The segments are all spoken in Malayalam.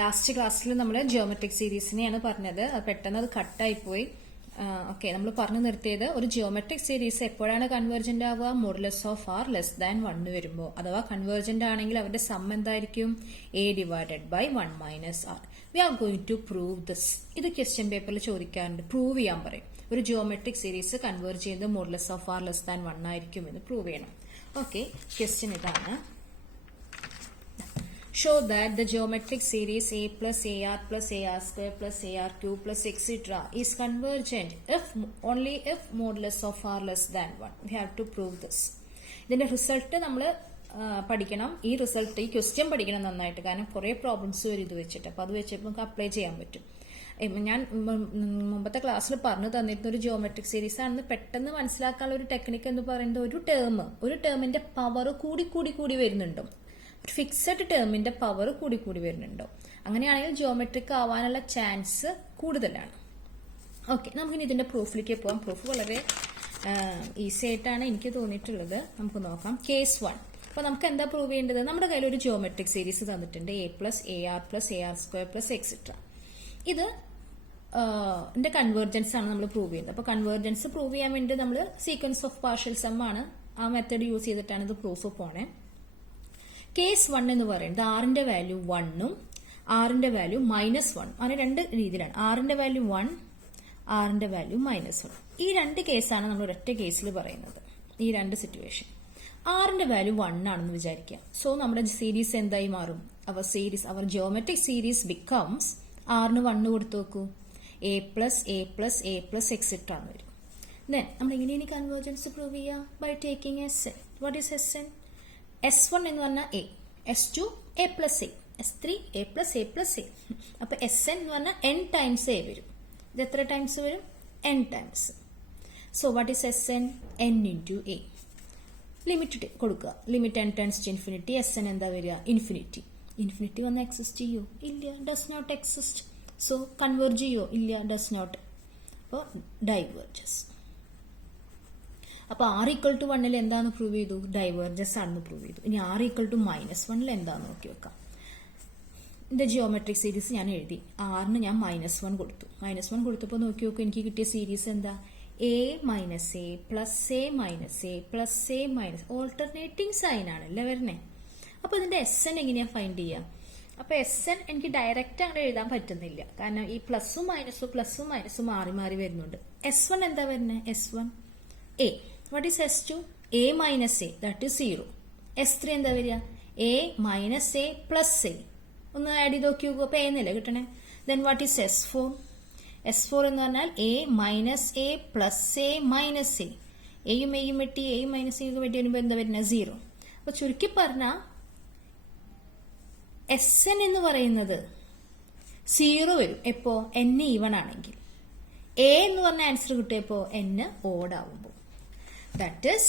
ലാസ്റ്റ് ക്ലാസ്സിൽ നമ്മൾ ജിയോമെട്രിക് സീരീസിനെയാണ് പറഞ്ഞത്. പെട്ടെന്ന് അത് കട്ടായിപ്പോയി. ഓക്കെ, നമ്മൾ പറഞ്ഞു നിർത്തിയത് ഒരു ജിയോമെട്രിക് സീരീസ് എപ്പോഴാണ് കൺവേർജന്റ് ആവുക? Modulus of r less than 1 വരുമ്പോൾ. അഥവാ കൺവേർജന്റ് ആണെങ്കിൽ അവരുടെ സം എന്തായിരിക്കും? a divided by 1 minus r. We are going to prove this. ഇത് ക്വസ്റ്റ്യൻ പേപ്പറിൽ ചോദിക്കാറുണ്ട്. പ്രൂവ് ചെയ്യാൻ പറയും. ഒരു ജിയോമെട്രിക് സീരീസ് കൺവേർജ് ചെയ്യുന്നത് modulus of r less than 1 ആയിരിക്കും എന്ന് പ്രൂവ് ചെയ്യണം. ഓക്കെ, ക്വസ്റ്റ്യൻ ഇതാണ്. Show that the geometric series a plus ar plus ar square plus ar cube plus etc. is convergent only if modulus of r less than 1. We have to prove this. ഇതിന്റെ റിസൾട്ട് നമ്മൾ പഠിക്കണം. ഈ റിസൾട്ട്, ഈ ക്വസ്റ്റ്യൻ പഠിക്കണം നന്നായിട്ട്. കാരണം കുറെ പ്രോബ്ലംസ് വരും ഇത് വെച്ചിട്ട്. അപ്പൊ അത് വെച്ചിട്ട് നമുക്ക് അപ്ലൈ ചെയ്യാൻ പറ്റും. ഞാൻ മുമ്പത്തെ ക്ലാസ്സിൽ പറഞ്ഞു തന്നിരുന്ന ഒരു ജിയോമെട്രിക് സീരീസ് ആണെന്ന് പെട്ടെന്ന് മനസ്സിലാക്കാനുള്ള ഒരു ടെക്നിക്ക് എന്ന് പറയുന്നത് ഒരു ടേമിന്റെ പവർ കൂടി വരുന്നുണ്ടോ, ഒരു ഫിക്സഡ് ടേമിന്റെ പവർ കൂടി വരുന്നുണ്ടോ. അങ്ങനെയാണെങ്കിൽ ജിയോമെട്രിക് ആവാനുള്ള ചാൻസ് കൂടുതലാണ്. ഓക്കെ, നമുക്കിനി ഇതിന്റെ പ്രൂഫിലേക്ക് പോകാം. പ്രൂഫ് വളരെ ഈസി ആയിട്ടാണ് എനിക്ക് തോന്നിയിട്ടുള്ളത്. നമുക്ക് നോക്കാം. കേസ് 1. അപ്പൊ നമുക്ക് എന്താ പ്രൂവ് ചെയ്യേണ്ടത്? നമ്മുടെ കയ്യിൽ ഒരു ജിയോമെട്രിക് സീരീസ് തന്നിട്ടുണ്ട്, a plus a r plus a r square plus etcetera. ഇത് ഇതിന്റെ കൺവേർജൻസ് ആണ് നമ്മൾ പ്രൂവ് ചെയ്യുന്നത്. അപ്പൊ കൺവേർജൻസ് പ്രൂവ് ചെയ്യാൻ വേണ്ടി നമ്മൾ സീക്വൻസ് ഓഫ് പാർഷ്യൽ സം ആണ്, ആ മെത്തേഡ് യൂസ് ചെയ്തിട്ടാണ് ഇത് പ്രൂഫ് പോണേ. കേസ് 1 എന്ന് പറയുന്നത് ആറിന്റെ വാല്യൂ 1ഉം ആറിന്റെ വാല്യൂ -1. അങ്ങനെ രണ്ട് രീതിയിലാണ്. ആറിന്റെ വാല്യൂ 1, ആറിന്റെ വാല്യൂ -1. ഈ രണ്ട് കേസാണ് നമ്മൾ ഒരൊറ്റ കേസിൽ പറയുന്നത്. ഈ രണ്ട് സിറ്റുവേഷൻ. ആറിന്റെ വാല്യൂ 1 ആണെന്ന് വിചാരിക്കുക. സോ നമ്മുടെ സീരീസ് എന്തായി മാറും? അവർ ജിയോമെട്രിക് സീരീസ് ബിക്കംസ്, ആറിന് 1 കൊടുത്തു നോക്കൂ, a plus a plus a plus etcetera എന്ന് വരും. ദെൻ നമ്മൾ എങ്ങനെയാണ് കൺവേർജൻസ് പ്രൂവ് ചെയ്യുക? By taking Sn. What is Sn? S1 എന്ന് പറഞ്ഞാൽ a, S2 a plus a, S3 a plus a plus a. അപ്പൊ Sn എന്ന് പറഞ്ഞാൽ n ടൈംസ് a വരും. ഇത് എത്ര ടൈംസ് വരും? n times. So what is Sn? n into a. Limit കൊടുക്കുക. Limit n tends to infinity. Sn എന്താ വരിക? ഇൻഫിനിറ്റി. ഇൻഫിനിറ്റി വന്ന് എക്സിസ്റ്റ് ചെയ്യോ? ഇല്ല, does not exist. So converge ചെയ്യോ? ഇല്ല, ഡസ് നോട്ട്. അപ്പോൾ ഡൈവേർജസ്. അപ്പൊ r ഈക്വൽ ടു 1 എന്താന്ന് പ്രൂവ് ചെയ്തു? ഡൈവേർജൻസ് ആണെന്ന് പ്രൂവ് ചെയ്തു. ഇനി r ഈക്വൽ ടു -1 എന്താന്ന് നോക്കി വെക്കാം. ഇതിന്റെ ജിയോമെട്രിക് സീരീസ് ഞാൻ എഴുതി. ആറിന് ഞാൻ -1 കൊടുത്തു. -1 കൊടുത്തപ്പോൾ നോക്കി നോക്കൂ, എനിക്ക് കിട്ടിയ സീരീസ് എന്താ? a minus a plus a minus a plus a minus, alternating sign ആണല്ലേ വരണേ. അപ്പൊ ഇതിന്റെ Sn എങ്ങനെയാ ഫൈൻഡ് ചെയ്യുക? അപ്പൊ Sn എനിക്ക് ഡയറക്റ്റ് അങ്ങനെ എഴുതാൻ പറ്റുന്നില്ല. കാരണം ഈ പ്ലസും മൈനസും മാറി വരുന്നുണ്ട്. S1 എന്താ വരുന്നത്? S1 a. What is S2? a minus a, that is 0. S3 എന്താ വരിക? a minus a plus a. ഒന്ന് ആഡ് ചെയ്ത് നോക്കി നോക്കൂ. അപ്പൊ a എന്നല്ലേ കിട്ടണേ. Then what is S4? S4 എന്ന് പറഞ്ഞാൽ a minus a plus a minus a. എയും എയും വെട്ടി എയും മൈനസ് എയും വെട്ടി വരുമ്പോൾ എന്താ വരുന്നത്? 0. അപ്പൊ ചുരുക്കി പറഞ്ഞാൽ Sn എന്ന് പറയുന്നത് 0 വരും. എപ്പോ? n ഈവൺ ആണെങ്കിൽ. a എന്ന് പറഞ്ഞ ആൻസർ കിട്ടിയപ്പോ n ഓഡ് ആവുമ്പോൾ. That is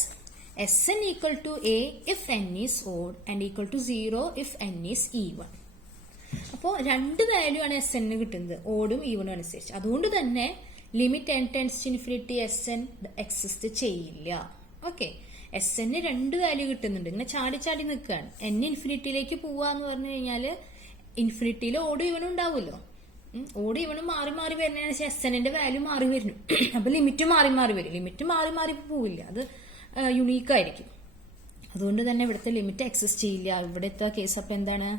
Sn equal to a if n is odd and equal to 0 if n is even. അപ്പോൾ രണ്ട് വാല്യൂ ആണ് Sn കിട്ടുന്നത്, ഓടും ഈവണും അനുസരിച്ച്. അതുകൊണ്ട് തന്നെ limit n tends to infinity Sn exist ചെയ്യില്ല. ഓക്കെ, Sn രണ്ട് വാല്യൂ കിട്ടുന്നുണ്ട്. ഇങ്ങനെ ചാടി നിൽക്കുകയാണ്. n ഇൻഫിനിറ്റിയിലേക്ക് പോവാന്ന് പറഞ്ഞു കഴിഞ്ഞാല് ഇൻഫിനിറ്റിയിൽ ഓടും ഈവണും ഉണ്ടാവുമല്ലോ. ഓടി ഇവനും മാറി വരുന്നതിന് Snന്റെ വാല്യൂ മാറി വരുന്നു. അപ്പൊ ലിമിറ്റ് മാറി വരും. ലിമിറ്റ് മാറി പോവില്ല, അത് യുണീക്ക് ആയിരിക്കും. അതുകൊണ്ട് തന്നെ ഇവിടുത്തെ ലിമിറ്റ് എക്സിസ്റ്റ് ചെയ്യില്ല. ഇവിടുത്തെ കേസ് അപ്പൊ എന്താണ്?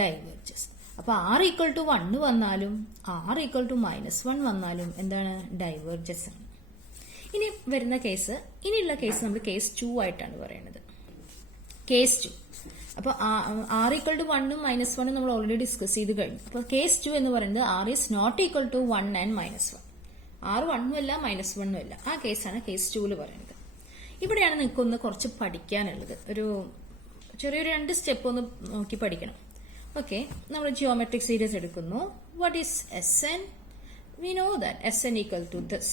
ഡൈവേർജസ്. അപ്പൊ r ഈക്വൽ ടു 1 വന്നാലും r ഈക്വൽ ടു -1 വന്നാലും എന്താണ്? ഡൈവേർജസ് ആണ്. ഇനി വരുന്ന കേസ്, ഇനിയുള്ള കേസ് നമ്മൾ കേസ് 2 ആയിട്ടാണ് പറയുന്നത്. കേസ് 2. അപ്പൊ r ഈക്വൽ ടു 1ഉം -1ഉം നമ്മൾ ഓൾറെഡി ഡിസ്കസ് ചെയ്ത് കഴിഞ്ഞു. അപ്പൊ കേസ് 2 എന്ന് പറയുന്നത് r is not equal to 1 and -1. r 1ഉം അല്ല -1ഉം അല്ല. ആ കേസാണ് കേസ് 2 പറയുന്നത്. ഇവിടെയാണ് നിങ്ങൾക്കൊന്ന് കുറച്ച് പഠിക്കാനുള്ളത്. ഒരു ചെറിയൊരു 2 സ്റ്റെപ്പ് ഒന്ന് നോക്കി പഠിക്കണം. ഓക്കെ, നമ്മൾ ജിയോമെട്രിക് സീരീസ് എടുക്കുന്നു. What is Sn? We know that Sn equal to this.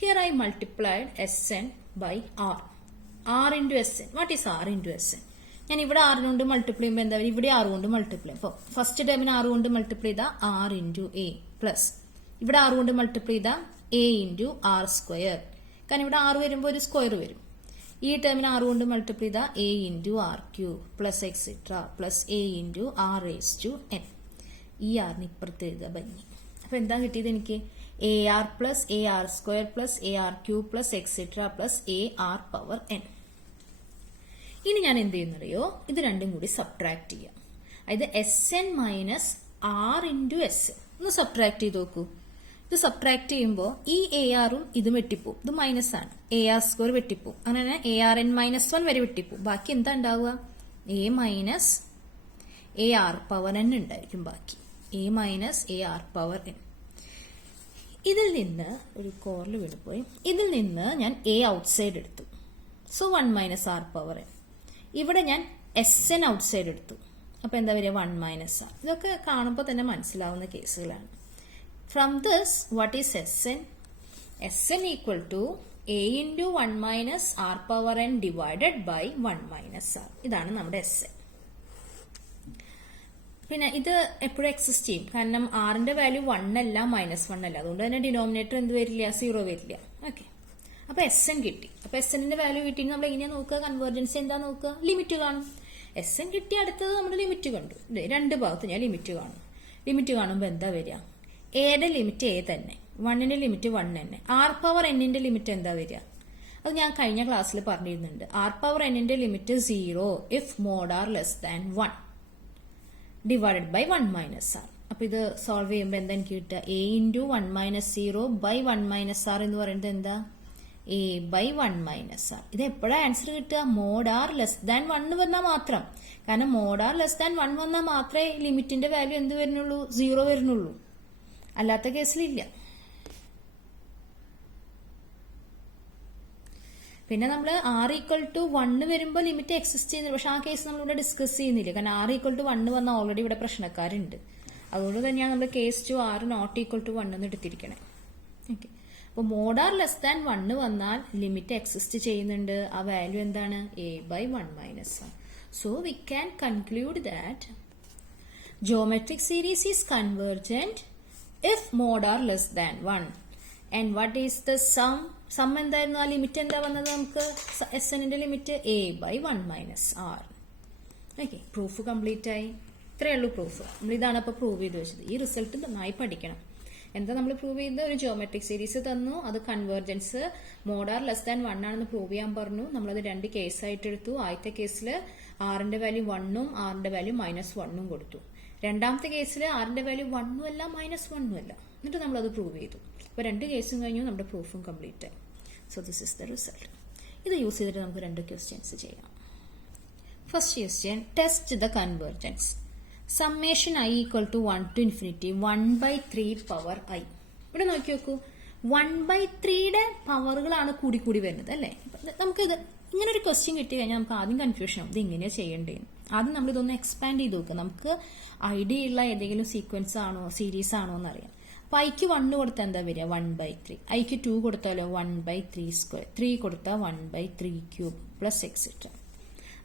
Here I multiplied Sn by r. r into Sn. What is r into Sn? ഞാൻ ഇവിടെ 6 കൊണ്ട് മൾട്ടിപ്ലൈ ചെയ്യുമ്പോൾ എന്താ? ഇവിടെ 6 കൊണ്ട് മൾട്ടിപ്ലൈ. അപ്പൊ ഫസ്റ്റ് ടൈമിന് 6 കൊണ്ട് മൾട്ടിപ്ലൈ ചെയ്താൽ r ഇൻറ്റു a പ്ലസ് ഇവിടെ 6 കൊണ്ട് മൾട്ടിപ്ലൈ ചെയ്താൽ a ഇൻറ്റു r സ്ക്വയർ. കാരണം ഇവിടെ 6 വരുമ്പോൾ ഒരു സ്ക്വയർ വരും. ഈ ടേമിന് 6 കൊണ്ട് മൾട്ടിപ്ലൈ ചെയ്താൽ a into r cube plus etcetera plus a into r raise to n. ഈ ആറിന് ഇപ്പുറത്ത് എഴുതുക ഭംഗി. അപ്പൊ എന്താ കിട്ടിയത് എനിക്ക്? A r plus a r square plus a r cube plus etcetera plus a r power n. ഇനി ഞാൻ എന്ത് ചെയ്യുന്നറിയോ? ഇത് രണ്ടും കൂടി സബ്ട്രാക്ട് ചെയ്യാം. അതായത് s n minus r into s. ഒന്ന് സബ്ട്രാക്ട് ചെയ്ത് നോക്കൂ. ഇത് സബ്ട്രാക്ട് ചെയ്യുമ്പോൾ ഈ എ ആറും ഇതും വെട്ടിപ്പോവും. ഇത് മൈനസ് ആണ്. എ ആർ സ്ക്വയർ വെട്ടിപ്പോവും. അങ്ങനെ എ ആർ എൻ മൈനസ് 1 വരെ വെട്ടിപ്പോവും. ബാക്കി എന്താ ഉണ്ടാവുക? A minus a r power n ഉണ്ടായിരിക്കും ബാക്കി. A minus a r power n. ഇതിൽ നിന്ന് ഒരു കോറിൽ വീണുപോയി. ഇതിൽ നിന്ന് ഞാൻ എ ഔട്ട്സൈഡ് എടുത്തു. So 1 minus r power n. ഇവിടെ ഞാൻ എസ് എൻ ഔട്ട്സൈഡ് എടുത്തു. അപ്പൊ എന്താ വരിക? 1 മൈനസ് ആർ. ഇതൊക്കെ കാണുമ്പോൾ തന്നെ മനസ്സിലാവുന്ന കേസുകളാണ്. From this what is s n? S n equal to a into 1 minus r power n divided by 1 minus r. ഇതാണ് നമ്മുടെ എസ് എൻ. പിന്നെ ഇത് എപ്പോഴും എക്സിസ്റ്റ് ചെയ്യും. കാരണം ആറിന്റെ വാല്യൂ 1 അല്ല, -1 അല്ല. അതുകൊണ്ട് തന്നെ ഡിനോമിനേറ്റർ എന്ത് വരില്ല? 0 വരില്ല. ഓക്കെ. അപ്പൊ എസ് എൻ കിട്ടി. അപ്പൊ എസ് എന്നിന്റെ വാല്യൂ കിട്ടി. നമ്മൾ എങ്ങനെയാ നോക്കുക? കൺവേർജൻസി എന്താ നോക്കുക? ലിമിറ്റ് കാണും. എസ് എൻ കിട്ടി. അടുത്തത് നമ്മൾ ലിമിറ്റ് കണ്ടു. രണ്ട് ഭാഗത്ത് ഞാൻ ലിമിറ്റ് കാണും. ലിമിറ്റ് കാണുമ്പോൾ എന്താ വരിക? എയുടെ ലിമിറ്റ് എ തന്നെ, 1ന്റെ ലിമിറ്റ് 1 തന്നെ. ആർ പവർ എന്നിന്റെ ലിമിറ്റ് എന്താ വരിക? അത് ഞാൻ കഴിഞ്ഞ ക്ലാസ്സിൽ പറഞ്ഞിരുന്നുണ്ട്. ആർ പവർ എന്നിന്റെ limit 0 if mod r less than 1 divided by 1 minus r. അപ്പൊ ഇത് സോൾവ് ചെയ്യുമ്പോൾ എന്താ എനിക്ക് കിട്ടുക? A into 1 minus 0 by 1 minus r എന്ന് പറയുന്നത് എന്താ? A by 1 minus r. ഇത് എപ്പോഴാണ് ആൻസർ കിട്ടുക? മോഡ് ആർ ലെസ് ദാൻ 1 വന്നാൽ മാത്രം. കാരണം മോഡ് ആർ ലെസ് ദാൻ 1 വന്നാൽ മാത്രമേ ലിമിറ്റിന്റെ വാല്യൂ എന്ത് വരുന്നുള്ളൂ? 0 വരുന്നുള്ളൂ. അല്ലാത്ത കേസിലില്ല. പിന്നെ നമ്മൾ ആർ ഈക്വൽ ടു 1 വരുമ്പോൾ ലിമിറ്റ് എക്സിസ്റ്റ് ചെയ്യുന്നില്ല. പക്ഷെ ആ കേസ് നമ്മളിവിടെ ഡിസ്കസ് ചെയ്യുന്നില്ല. കാരണം ആർ ഈക്വൽ ടു 1 വന്നാൽ ഓൾറെഡി ഇവിടെ പ്രശ്നക്കാരുണ്ട്. അതുകൊണ്ട് തന്നെയാണ് നമ്മൾ case two r not equal to 1 എന്ന് എടുത്തിരിക്കണേ. ഓക്കെ. അപ്പോൾ മോഡ് ആർ ലെസ് ദാൻ 1 വന്നാൽ ലിമിറ്റ് എക്സിസ്റ്റ് ചെയ്യുന്നുണ്ട്. ആ വാല്യൂ എന്താണ്? A by 1 minus r. So we can conclude that geometric series is convergent if mod r less than 1. And what is the sum? Sum എന്തായിരുന്നു? ആ ലിമിറ്റ് എന്താ വന്നത് നമുക്ക്? എസ് എന്നിന്റെ limit a by 1 minus r. Okay. Proof complete ആയി. ഇത്രയേ ഉള്ളൂ പ്രൂഫ്. നമ്മൾ ഇതാണ് അപ്പോൾ പ്രൂവ് ചെയ്ത് വെച്ചത്. ഈ റിസൾട്ട് നന്നായി പഠിക്കണം. എന്താ നമ്മൾ പ്രൂവ് ചെയ്തത്? ഒരു ജിയോമെട്രിക് സീരീസ് തന്നു. അത് convergence mod r less than 1 ആണെന്ന് പ്രൂവ് ചെയ്യാൻ പറഞ്ഞു. നമ്മളത് 2 കേസായിട്ട് എടുത്തു. ആദ്യത്തെ കേസിൽ ആറിന്റെ വാല്യൂ 1ഉം ആറിന്റെ വാല്യൂ -1ഉം കൊടുത്തു. രണ്ടാമത്തെ കേസിൽ ആറിന്റെ വാല്യൂ 1ഉം അല്ല -1ഉം അല്ല. എന്നിട്ട് നമ്മളത് പ്രൂവ് ചെയ്തു. അപ്പൊ 2 കേസും കഴിഞ്ഞു. നമ്മുടെ പ്രൂഫും കംപ്ലീറ്റ് ആയി. So this is the result. ഇത് യൂസ് ചെയ്തിട്ട് നമുക്ക് 2 ക്വസ്റ്റ്യൻസ് ചെയ്യാം. First question, test the convergence. Summation i equal to 1 to infinity 1/3 power i. ഇവിടെ നോക്കി നോക്കൂ. 1/3യുടെ പവറുകളാണ് കൂടി കൂടി വരുന്നത് അല്ലേ? നമുക്കിത് ഇങ്ങനെ ഒരു ക്വസ്റ്റ്യൻ കിട്ടി കഴിഞ്ഞാൽ നമുക്ക് ആദ്യം കൺഫ്യൂഷൻ ആവും. ഇത് എങ്ങനെയാണ് ചെയ്യേണ്ടതെന്ന്. ആദ്യം നമ്മൾ ഇതൊന്ന് എക്സ്പാൻഡ് ചെയ്ത് നോക്കുക. നമുക്ക് ഐഡിയ ഉള്ള ഏതെങ്കിലും സീക്വൻസ് ആണോ സീരീസ് ആണോ എന്നറിയാം. അപ്പൊ ഐക്ക് 1 കൊടുത്താൽ എന്താ വരിക? 1/3. ഐക്ക് 2 കൊടുത്താലോ 1/3 സ്ക്വയർ. 3 കൊടുത്താൽ 1/3 ക്യൂബ് പ്ലസ് എക്സെട്ര.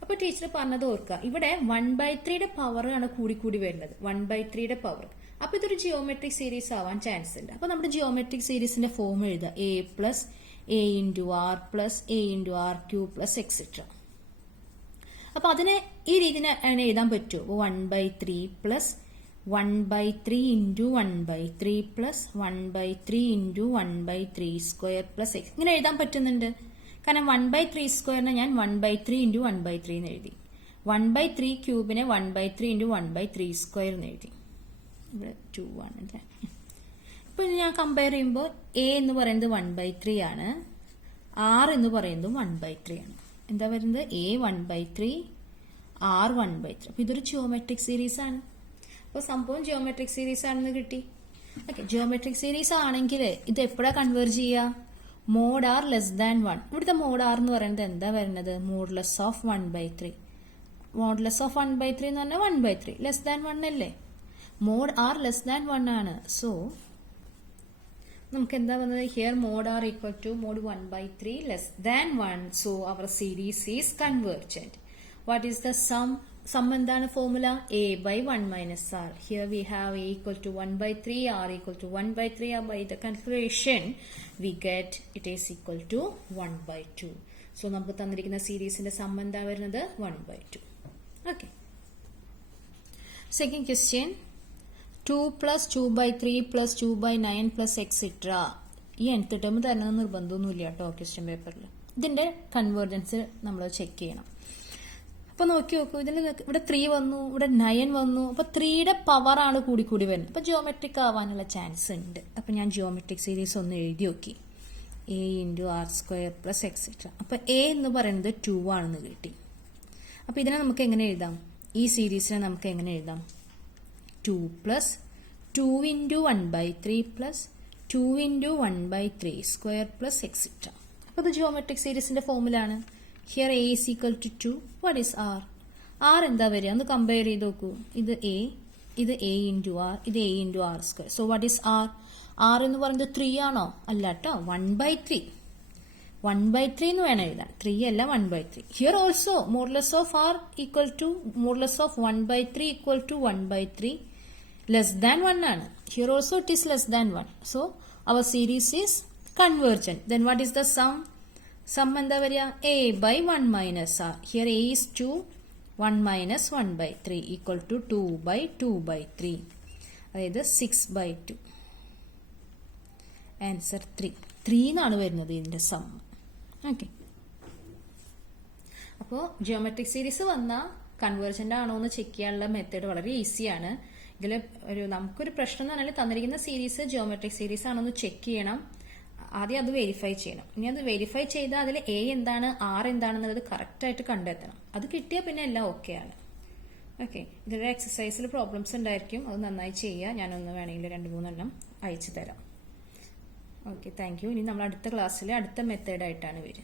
അപ്പൊ ടീച്ചർ പറഞ്ഞത് ഓർക്കുക. ഇവിടെ 1/3യുടെ പവർ ആണ് കൂടി കൂടി വരുന്നത്. 1/3യുടെ പവർ. അപ്പൊ ഇതൊരു ജിയോമെട്രിക് സീരീസ് ആവാൻ ചാൻസ് ഉണ്ട്. അപ്പൊ നമ്മുടെ ജിയോമെട്രിക് സീരീസിന്റെ ഫോം എഴുതുക. A plus a into r plus a into r cube plus etcetera. അപ്പൊ അതിനെ ഈ രീതിയിൽ എഴുതാൻ പറ്റുമോ? 1/3 plus 1/3 into 1/3 plus 1/3 into 1/3 square plus x. ഇങ്ങനെ എഴുതാൻ പറ്റുന്നുണ്ട്. കാരണം 1/3 സ്ക്വയറിനെ ഞാൻ 1/3 ഇൻറ്റു 1/3 എന്ന് എഴുതി. 1/3 ക്യൂബിനെ 1/3 ഇൻറ്റു 1/3 സ്ക്വയർ എന്ന് എഴുതി. ഇവിടെ 2 ആണ്. ഇപ്പൊ ഞാൻ കമ്പയർ ചെയ്യുമ്പോൾ എ എന്ന് പറയുന്നത് 1/3 ആണ്. ആർ എന്ന് പറയുന്നത് 1/3 ആണ്. എന്താ വരുന്നത്? A 1/3, r 1/3. അപ്പൊ ഇതൊരു ജിയോമെട്രിക് സീരീസ് ആണ്. അപ്പൊ സംഭവം ജിയോമെട്രിക് സീരീസ് ആണെന്ന് കിട്ടി. ഓക്കെ. ജിയോമെട്രിക് സീരീസ് ആണെങ്കിൽ ഇത് എപ്പോഴാ കൺവേർജ് ചെയ്യുക? Mod r less than 1. ഇവിടുത്തെ മോഡ് ആർ എന്ന് പറയുന്നത് എന്താ വരുന്നത്? മോഡ്ലെസ് ഓഫ് 1/3. മോഡ്ലെസ് ഓഫ് 1/3 എന്ന് പറഞ്ഞാൽ 1/3 ലെസ് ദാൻ 1 അല്ലേ? മോഡ് ആർ ലെസ് ദാൻ 1 ആണ്. സോ നമുക്ക് എന്താ വന്നത്? Here mod r equal to mod 1/3 less than 1. So our series is convergent. What is the sum? Sum എന്താണ് formula? A by 1 minus r. Here we have a equal to 1/3, r equal to 1/3. By the calculation we get it is equal to 1/2. സോ നമുക്ക് തന്നിരിക്കുന്ന സീരീസിന്റെ സം എന്താ വരുന്നത്? 1/2. Okay. Second question, 2 plus 2 by 3 plus 2 by 9 plus etc. ഈ nth ടേം തരണം നിർബന്ധമൊന്നുമില്ല കേട്ടോ ക്വസ്റ്റ്യൻ പേപ്പറിൽ. ഇതിന്റെ കൺവേർജൻസ് നമ്മൾ ചെക്ക് ചെയ്യണം. അപ്പൊ നോക്കി നോക്കൂ, ഇതിൽ ഇവിടെ 3 വന്നു, ഇവിടെ 9 വന്നു. അപ്പൊ 3യുടെ പവർ ആണ് കൂടി കൂടി വരുന്നത്. അപ്പൊ ജിയോമെട്രിക് ആവാനുള്ള ചാൻസ് ഉണ്ട്. അപ്പൊ ഞാൻ ജിയോമെട്രിക് സീരീസ് ഒന്ന് എഴുതി നോക്കി. a into r square plus etc. അപ്പൊ a എന്ന് പറയുന്നത് 2 ആണെന്ന് കിട്ടി. അപ്പൊ ഇതിനെ നമുക്ക് എങ്ങനെ എഴുതാം? ഈ സീരീസിനെ നമുക്ക് എങ്ങനെ എഴുതാം? 2 plus 2 into 1 by 3 plus 2 into 1 by 3 square plus etc. അപ്പോൾ ഇത് ജിയോമെട്രിക് സീരീസിന്റെ ഫോമിലാണ്. Here a is equal to 2. What is r? r എന്താ വരിക? ഒന്ന് കമ്പയർ ചെയ്ത് നോക്കൂ. ഇത് a, ഇത് a into r, ഇത് a into r square. So what is r? r എന്ന് പറയുന്നത് 3 ആണോ? അല്ല കേട്ടോ, 1 by 3. 1 by 3 എന്ന് വേണം എഴുതാൻ. 3 അല്ല, 1 by 3. Here also modulus of r equal to modulus of 1 by 3 equal to 1 by 3 less than 1 ആണ്. Here also it is less than 1. So our series is convergent. Then what is the sum? Sum എന്താ വരിക? a by 1 minus r. Here a is 2, 1 minus 1 by 3 equal to 2 by 2 by 3. അതായത് 6 by 2. ആൻസർ 3. 3 എന്നാണ് വരുന്നത് ഇതിന്റെ സം. ഓക്കെ, അപ്പോൾ ജിയോമെട്രിക് സീരീസ് വന്നാൽ കൺവേർജന്റ് ആണോ എന്ന് ചെക്ക് ചെയ്യാനുള്ള മെത്തേഡ് വളരെ ഈസിയാണ്. ഇതിൽ നമുക്കൊരു പ്രശ്നം എന്ന് പറഞ്ഞാൽ തന്നിരിക്കുന്ന സീരീസ് ജിയോമെട്രിക് സീരീസ് ആണോ എന്ന് ചെക്ക് ചെയ്യണം. ആദ്യം അത് വെരിഫൈ ചെയ്യണം. ഇനി അത് വെരിഫൈ ചെയ്താൽ അതിൽ a എന്താണ് r എന്താണെന്നുള്ളത് കറക്റ്റ് ആയിട്ട് കണ്ടെത്തണം. അത് കിട്ടിയാൽ പിന്നെ എല്ലാം ഓക്കെ ആണ്. ഓക്കെ, ഇതിൽ എക്സസൈസിൽ പ്രോബ്ലംസ് ഉണ്ടായിരിക്കും. അത് നന്നായി ചെയ്യുക. ഞാനൊന്ന് വേണമെങ്കിൽ 2-3 എണ്ണം അയച്ചു തരാം. Okay, thank you. ഇനി നമ്മൾ അടുത്ത ക്ലാസ്സിൽ അടുത്ത മെത്തേഡായിട്ടാണ് വരിക.